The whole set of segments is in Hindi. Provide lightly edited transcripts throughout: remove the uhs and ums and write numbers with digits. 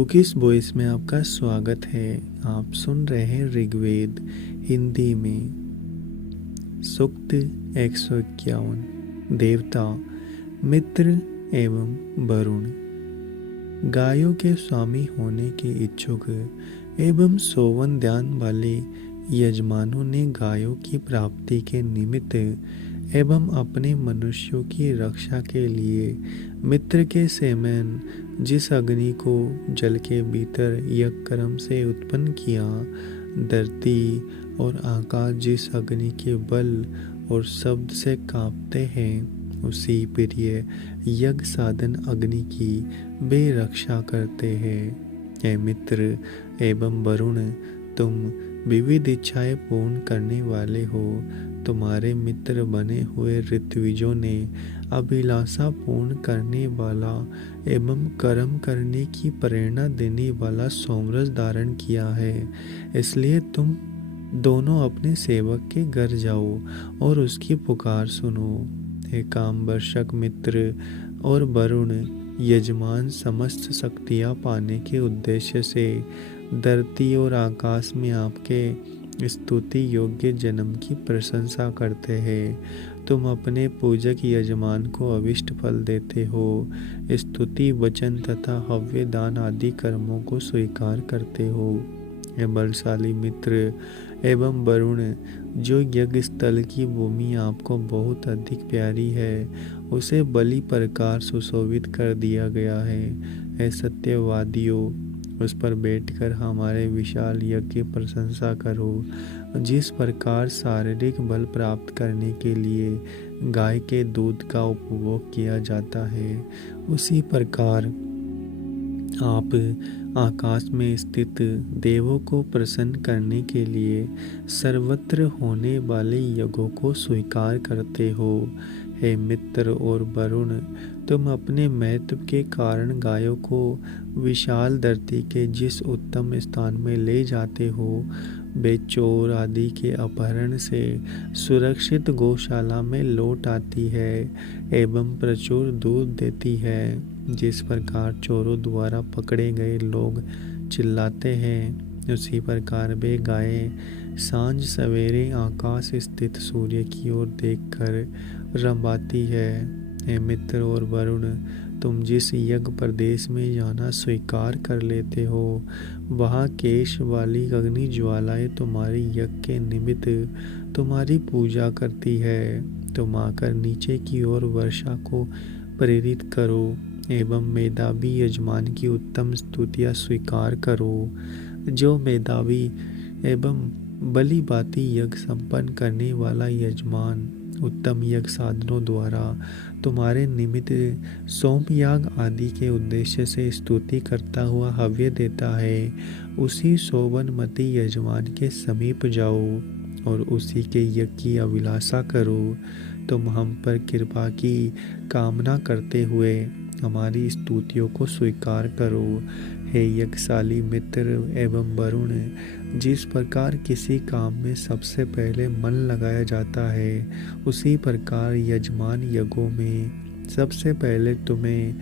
बुकिश वॉइस में आपका स्वागत है। आप सुन रहे हैं ऋग्वेद हिंदी में। सूक्त 151। देवता मित्र एवं वरुण। गायों के स्वामी होने के इच्छुक एवं सोवन ध्यान वाले यजमानों ने गायों की प्राप्ति के निमित्त एवं अपने मनुष्यों की रक्षा के लिए मित्र के सेमन जिस अग्नि को जल के भीतर यज्ञ कर्म से उत्पन्न किया, धरती और आकाश जिस अग्नि के बल और शब्द से कांपते हैं, उसी प्रिय यज्ञ साधन अग्नि की वे रक्षा करते हैं। हे मित्र एवं वरुण, तुम विविध इच्छाएं पूर्ण करने वाले हो। तुम्हारे मित्र बने हुए ऋत्विजों ने अभिलाषा पूर्ण करने वाला एवं कर्म करने की प्रेरणा देने वाला सोमरस धारण किया है। इसलिए तुम दोनों अपने सेवक के घर जाओ और उसकी पुकार सुनो। हे काम वर्षक मित्र और वरुण, यजमान समस्त शक्तियाँ पाने के उद्देश्य से धरती और आकाश में आपके स्तुति योग्य जन्म की प्रशंसा करते हैं। तुम अपने पूजक यजमान को अविष्ट फल देते हो, स्तुति वचन तथा हव्य दान आदि कर्मों को स्वीकार करते हो। हे बलशाली मित्र एवं वरुण, जो यज्ञ स्थल की भूमि आपको बहुत अधिक प्यारी है, उसे बलि प्रकार सुशोभित कर दिया गया है। हे सत्यवादियों, उस पर बैठकर हमारे विशाल यज्ञ की प्रशंसा करो। जिस प्रकार शारीरिक बल प्राप्त करने के लिए गाय के दूध का उपभोग किया जाता है, उसी प्रकार आप आकाश में स्थित देवों को प्रसन्न करने के लिए सर्वत्र होने वाले यज्ञों को स्वीकार करते हो। हे मित्र और वरुण, तुम अपने महत्व के कारण गायों को विशाल धरती के जिस उत्तम स्थान में ले जाते हो, वे चोर आदि के अपहरण से सुरक्षित गौशाला में लौट आती है एवं प्रचुर दूध देती है। जिस प्रकार चोरों द्वारा पकड़े गए लोग चिल्लाते हैं, उसी प्रकार वे गायें सांझ सवेरे आकाश स्थित सूर्य की ओर देखकर रंबाती है। हे मित्र और वरुण, तुम जिस यज्ञ प्रदेश में जाना स्वीकार कर लेते हो, वहाँ केश वाली अग्नि ज्वालाएं तुम्हारी यज्ञ के निमित्त तुम्हारी पूजा करती है। तुम आकर नीचे की ओर वर्षा को प्रेरित करो एवं मेधावी यजमान की उत्तम स्तुतियाँ स्वीकार करो। जो मेधावी एवं बलि भांति यज्ञ संपन्न करने वाला यजमान उत्तम यज्ञ साधनों द्वारा तुम्हारे निमित्त सोमयाग आदि के उद्देश्य से स्तुति करता हुआ हव्य देता है, उसी सोवनमती यजमान के समीप जाओ और उसी के यज्ञ की अभिलाषा करो। तुम हम पर कृपा की कामना करते हुए हमारी स्तुतियों को स्वीकार करो। हे यज्ञशाली मित्र एवं वरुण, जिस प्रकार किसी काम में सबसे पहले मन लगाया जाता है, उसी प्रकार यजमान यज्ञों में सबसे पहले तुम्हें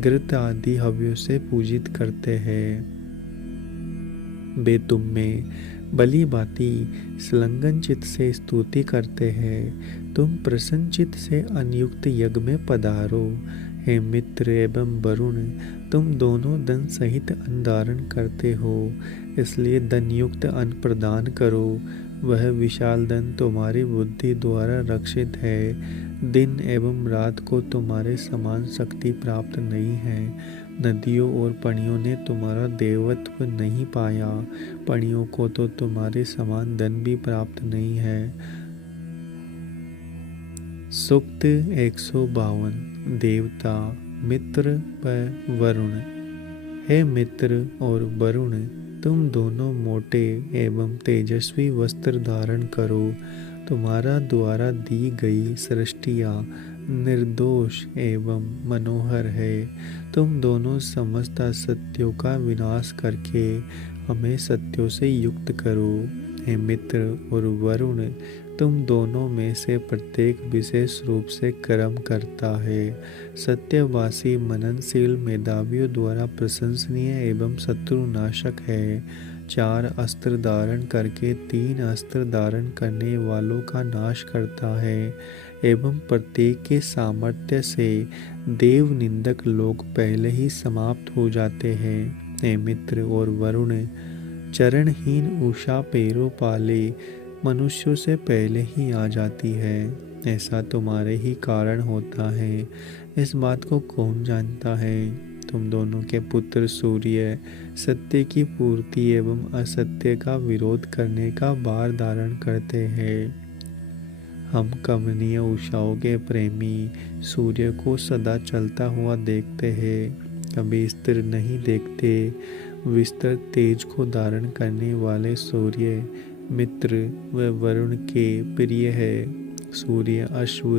घृत आदि हव्यों से पूजित करते हैं। वे तुम में बलि भांति संलग्न चित्त से स्तुति करते हैं। तुम प्रसन्न चित्त से अनियुक्त यज्ञ में पधारो। हे मित्र एवं वरुण, तुम दोनों धन सहित अन्न धारण करते हो, इसलिए धनयुक्त अन्न प्रदान करो। वह विशाल धन तुम्हारी बुद्धि द्वारा रक्षित है। दिन एवं रात को तुम्हारे समान शक्ति प्राप्त नहीं है। नदियों और पणियों ने तुम्हारा देवत्व नहीं पाया। पणियों को तो तुम्हारे समान धन भी प्राप्त नहीं है। सूक्त 152। देवता मित्र व वरुण। हे मित्र और वरुण, तुम दोनों मोटे एवं तेजस्वी वस्त्र धारण करो। तुम्हारा द्वारा दी गई सृष्टियाँ निर्दोष एवं मनोहर है। तुम दोनों समस्त असत्यों का विनाश करके हमें सत्यों से युक्त करो। हे मित्र और वरुण, तुम दोनों में से प्रत्येक विशेष रूप से कर्म करता है। सत्यवासी मननशील मेधावियों द्वारा प्रशंसनीय एवं शत्रुनाशक है। 4 अस्त्र धारण करके 3 अस्त्र धारण करने वालों का नाश करता है एवं प्रत्येक के सामर्थ्य से देव निंदक लोग पहले ही समाप्त हो जाते हैं। हे मित्र और वरुण, चरणहीन उषा पैरों पाले मनुष्यों से पहले ही आ जाती है। ऐसा तुम्हारे ही कारण होता है। इस बात को कौन जानता है? तुम दोनों के पुत्र सूर्य सत्य की पूर्ति एवं असत्य का विरोध करने का भार धारण करते हैं। हम कमनीय उषाओं के प्रेमी सूर्य को सदा चलता हुआ देखते हैं, कभी स्थिर नहीं देखते। विस्तृत तेज को धारण करने वाले सूर्य मित्र व वरुण के प्रिय है। सूर्य अश्व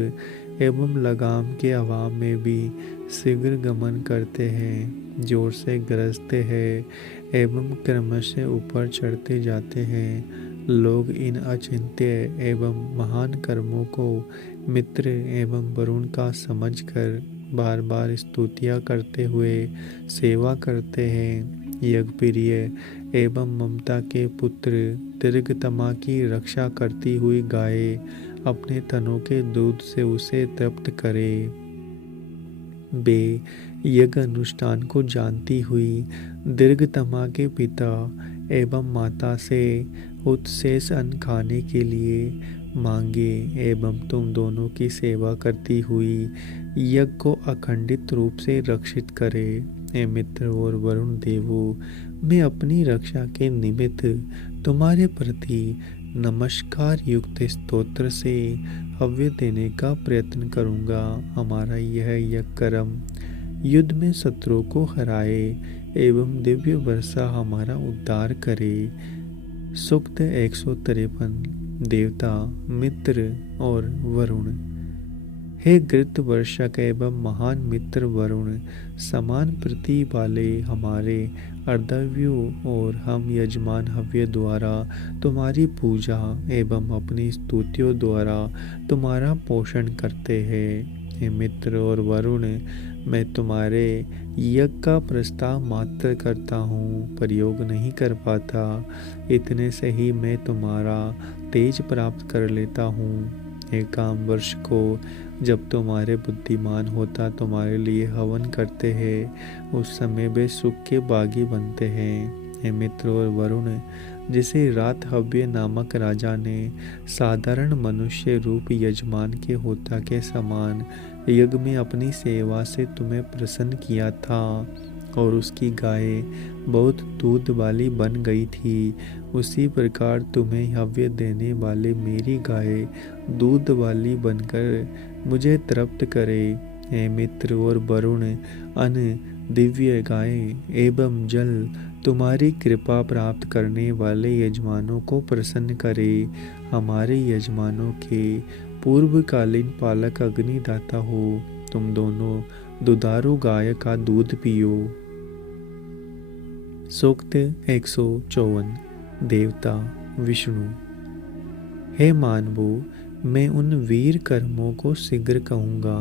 एवं लगाम के हवा में भी शीघ्र गमन करते हैं, जोर से गरजते हैं एवं क्रमशः ऊपर चढ़ते जाते हैं। लोग इन अचिंत्य एवं महान कर्मों को मित्र एवं वरुण का समझकर बार बार स्तुतियाँ करते हुए सेवा करते हैं। यज्ञप्रिय एवं ममता के पुत्र दीर्घतमा की रक्षा करती हुई गाय अपने तनों के दूध से उसे तृप्त करे। वे यज्ञ अनुष्ठान को जानती हुई दीर्घतमा के पिता एवं माता से उत्शेष अन्न खाने के लिए मांगे एवं तुम दोनों की सेवा करती हुई यज्ञ को अखंडित रूप से रक्षित करे। हे मित्र और वरुण देवों, मैं अपनी रक्षा के निमित्त तुम्हारे प्रति नमस्कार युक्त स्तोत्र से हव्य देने का प्रयत्न करूँगा। हमारा यह कर्म युद्ध में शत्रुओं को हराए एवं दिव्य वर्षा हमारा उद्धार करे। सूक्त 153। देवता मित्र और वरुण। हे घृत वर्षक एवं महान मित्र वरुण, समान प्रीति वाले हमारे अर्धव्यों और हम यजमान हव्य द्वारा तुम्हारी पूजा एवं अपनी स्तुतियों द्वारा तुम्हारा पोषण करते हैं। हे मित्र और वरुण, मैं तुम्हारे यज्ञ का प्रस्ताव मात्र करता हूँ, प्रयोग नहीं कर पाता। इतने से ही मैं तुम्हारा तेज प्राप्त कर लेता हूँ। हे काम वर्ष को जब तुम्हारे बुद्धिमान होता तुम्हारे लिए हवन करते हैं, उस समय वे सुख के बागी बनते हैं। हे मित्र और वरुण, जिसे रात हव्य नामक राजा ने साधारण मनुष्य रूप यजमान के होता के समान यज्ञ में अपनी सेवा से तुम्हें प्रसन्न किया था और उसकी गाय बहुत दूध वाली बन गई थी, उसी प्रकार तुम्हें हव्य देने वाले मेरी गाय दूध वाली बनकर मुझे तृप्त करे। हे मित्र और वरुण, अन्न, दिव्य गाय एवं जल तुम्हारी कृपा प्राप्त करने वाले यजमानों को प्रसन्न करे। हमारे यजमानों के पूर्वकालीन पालक अग्निदाता हो, तुम दोनों दुधारू गाय का दूध पियो। सूक्त 154। देवता विष्णु। हे मानवो, मैं उन वीर कर्मों को शीघ्र कहूँगा।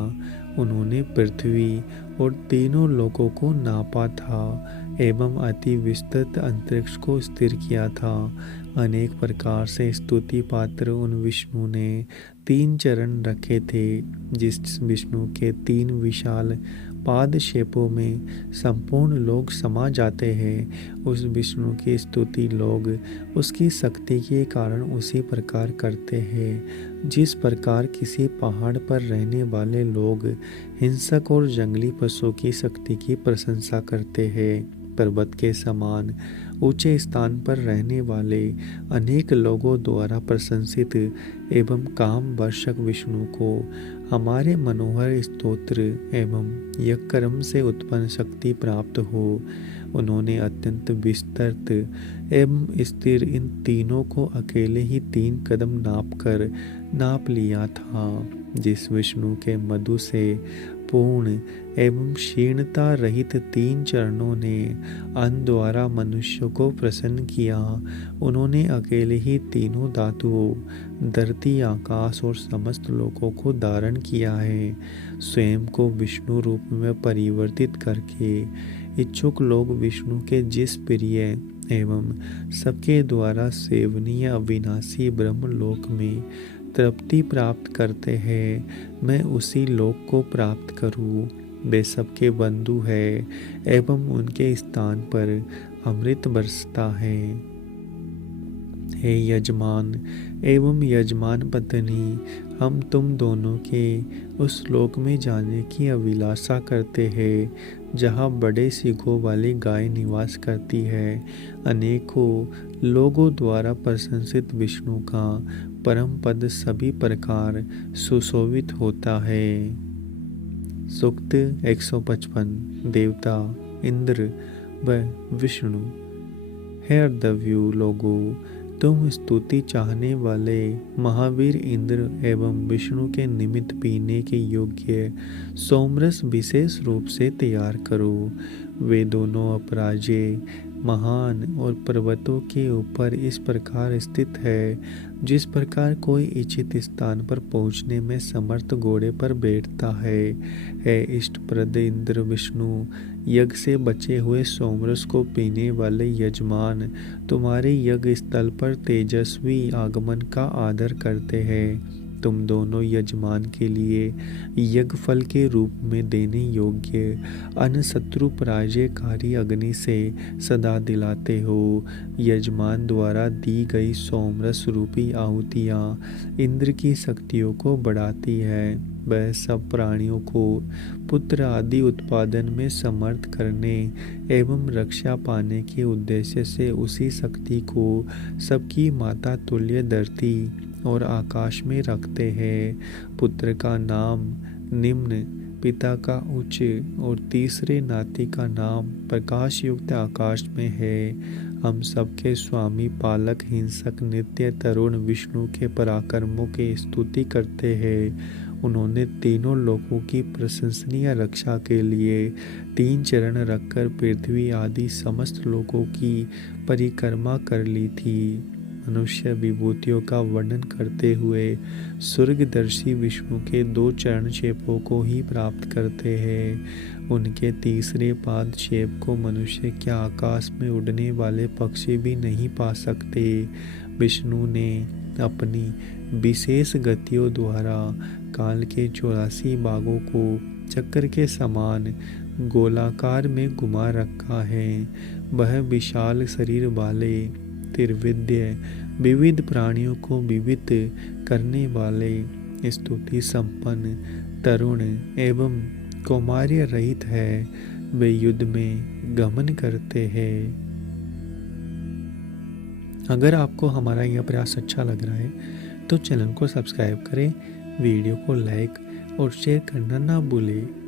उन्होंने पृथ्वी और तीनों लोकों को नापा था एवं अति विस्तृत अंतरिक्ष को स्थिर किया था। अनेक प्रकार से स्तुति पात्र उन विष्णु ने 3 चरण रखे थे। जिस विष्णु के 3 विशाल पादशेपों में संपूर्ण लोग समा जाते हैं, उस विष्णु की स्तुति लोग उसकी शक्ति के कारण उसी प्रकार करते हैं जिस प्रकार किसी पहाड़ पर रहने वाले लोग हिंसक और जंगली पशुओं की शक्ति की प्रशंसा करते हैं। पर्वत के समान ऊंचे स्थान पर रहने वाले अनेक लोगों द्वारा प्रशंसित एवं काम वर्षक विष्णु को हमारे मनोहर स्तोत्र एवं यज्ञ कर्म से उत्पन्न शक्ति प्राप्त हो। उन्होंने अत्यंत विस्तृत एवं स्थिर इन तीनों को अकेले ही 3 कदम नाप लिया था। जिस विष्णु के मधु से पूर्ण एवं क्षीणता रहित 3 चरणों ने अन्न द्वारा मनुष्य को प्रसन्न किया, उन्होंने अकेले ही तीनों धातुओं धरती, आकाश और समस्त लोकों को धारण किया है। स्वयं को विष्णु रूप में परिवर्तित करके इच्छुक लोग विष्णु के जिस प्रिय एवं सबके द्वारा सेवनीय अविनाशी ब्रह्मलोक में तृप्ति प्राप्त करते हैं, मैं उसी लोक को प्राप्त करूं। वे सबके बंधु है एवं उनके स्थान पर अमृत बरसता है। हे यजमान एवं यजमान पत्नी, हम तुम दोनों के उस लोक में जाने की अभिलाषा करते हैं जहाँ बड़े सींगों वाली गाय निवास करती है। अनेकों लोगों द्वारा प्रशंसित विष्णु का परम पद सभी प्रकार सुशोभित होता है। सूक्त 155। देवता इंद्र व विष्णु। हे अर्धव्यू लोगों, तुम स्तुति चाहने वाले महावीर इंद्र एवं विष्णु के निमित्त पीने के योग्य सोमरस विशेष रूप से तैयार करो। वे दोनों अपराजेय महान और पर्वतों के ऊपर इस प्रकार स्थित है जिस प्रकार कोई इच्छित स्थान पर पहुंचने में समर्थ घोड़े पर बैठता है। हे इष्टप्रद इंद्र विष्णु, यज्ञ से बचे हुए सोमरस को पीने वाले यजमान तुम्हारे यज्ञ स्थल पर तेजस्वी आगमन का आदर करते हैं। तुम दोनों यजमान के लिए यज्ञ फल के रूप में देने योग्य अन्न शत्रु पराजयकारी अग्नि से सदा दिलाते हो। यजमान द्वारा दी गई सोमरस रूपी आहुतियाँ इंद्र की शक्तियों को बढ़ाती है। वह सब प्राणियों को पुत्र आदि उत्पादन में समर्थ करने एवं रक्षा पाने के उद्देश्य से उसी शक्ति को सबकी माता तुल्य धरती और आकाश में रखते हैं। पुत्र का नाम निम्न, पिता का उच्च और तीसरे नाती का नाम प्रकाश युक्त आकाश में है। हम सबके स्वामी, पालक, हिंसक, नित्य तरुण विष्णु के पराक्रमों की स्तुति करते हैं। उन्होंने तीनों लोकों की प्रशंसनीय रक्षा के लिए 3 चरण रखकर पृथ्वी आदि समस्त लोकों की परिक्रमा कर ली थी। मनुष्य विभूतियों का वर्णन करते हुए स्वर्गदर्शी विष्णु के 2 चरण क्षेपों को ही प्राप्त करते हैं। उनके तीसरे पाद क्षेप को मनुष्य क्या आकाश में उड़ने वाले पक्षी भी नहीं पा सकते। विष्णु ने अपनी विशेष गतियों द्वारा काल के 84 भागों को चक्र के समान गोलाकार में घुमा रखा है। वह विशाल शरीर वाले त्रिविद्य विविध प्राणियों को विविध करने वाले स्तुति संपन्न तरुण एवं कौमार्य रहित है। वे युद्ध में गमन करते हैं। अगर आपको हमारा यह प्रयास अच्छा लग रहा है तो चैनल को सब्सक्राइब करें, वीडियो को लाइक और शेयर करना ना भूलें।